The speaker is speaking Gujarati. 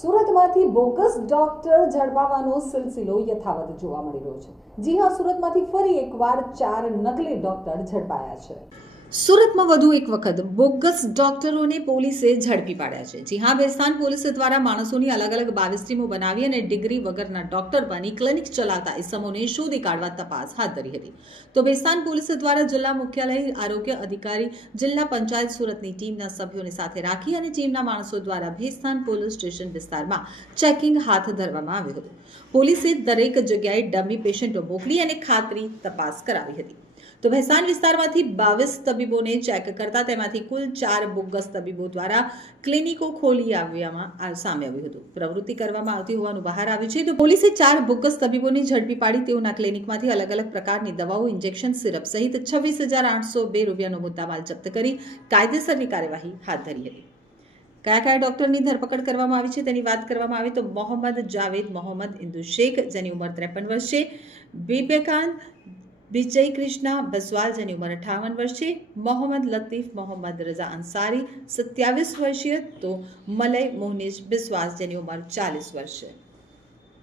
સુરતમાંથી બોગસ ડોક્ટર ઝડપાવાનો સિલસિલો યથાવત જોવા મળી રહ્યો છે. જી હા, સુરતમાંથી ફરી એકવાર ચાર નકલી ડોક્ટર ઝડપાયા છે. સુરતમાં વધુ એક વખત બોગસ ડોક્ટરોને પોલીસે ઝડપી પાડ્યા છે. જી હા, બેસ્તાન પોલીસ દ્વારા માણસોની અલગ અલગ બાવીસ ટીમો બનાવી અને ડિગ્રી વગરના ડોક્ટર બની ક્લિનિક ચલાવતા ઇસમોને શોધી કાઢવા તપાસ હાથ ધરી હતી. તો બેસ્તાન પોલીસ દ્વારા જિલ્લા મુખ્યાલય, આરોગ્ય અધિકારી, જિલ્લા પંચાયત સુરતની ટીમના સભ્યોને સાથે રાખી અને ટીમના માણસો દ્વારા ભેસ્તાન પોલીસ સ્ટેશન વિસ્તારમાં ચેકિંગ હાથ ધરવામાં આવ્યું હતું. પોલીસે દરેક જગ્યાએ ડમી પેશન્ટો મોકલી અને ખાતરી તપાસ કરાવી હતી. તો ભેસાણ વિસ્તારમાંથી બાવીસ તબીબોને ચેક કરતા તેમાંથી કુલ ચાર બોગસ તબીબો દ્વારા ક્લિનિકો ખોલી આવ્યામાં સામે આવ્યું હતું. પ્રવૃત્તિ કરવામાં આવતી હોવાનું બહાર આવ્યું છે. તો પોલીસે ચાર બોગસ તબીબોને ઝડપી પાડી તેઓના ક્લિનિકમાંથી અલગ અલગ પ્રકારની દવાઓ ઇન્જેક્શન સિરપ સહિત છવ્વીસ હજાર આઠસો બે રૂપિયાનો મુદ્દામાલ જપ્ત કરી કાયદેસરની કાર્યવાહી હાથ ધરી હતી. કયા કયા ડોક્ટરની ધરપકડ કરવામાં આવી છે તેની વાત કરવામાં આવે તો મોહમ્મદ જાવેદ, મોહમ્મદ ઇન્દુ શેખ, જેની ઉંમર ત્રેપન વર્ષ છે. વિવેકાંત વિજય કૃષ્ણા બસવાલ જેની ઉંમર અઠાવન વર્ષ છે મોહમ્મદ લતીફ મોહમ્મદ રઝા અંસારી સત્યાવીસ વર્ષીય તો મલય મોહનીશ બિસ્વાસ જેની ઉંમર ચાલીસ વર્ષ. છે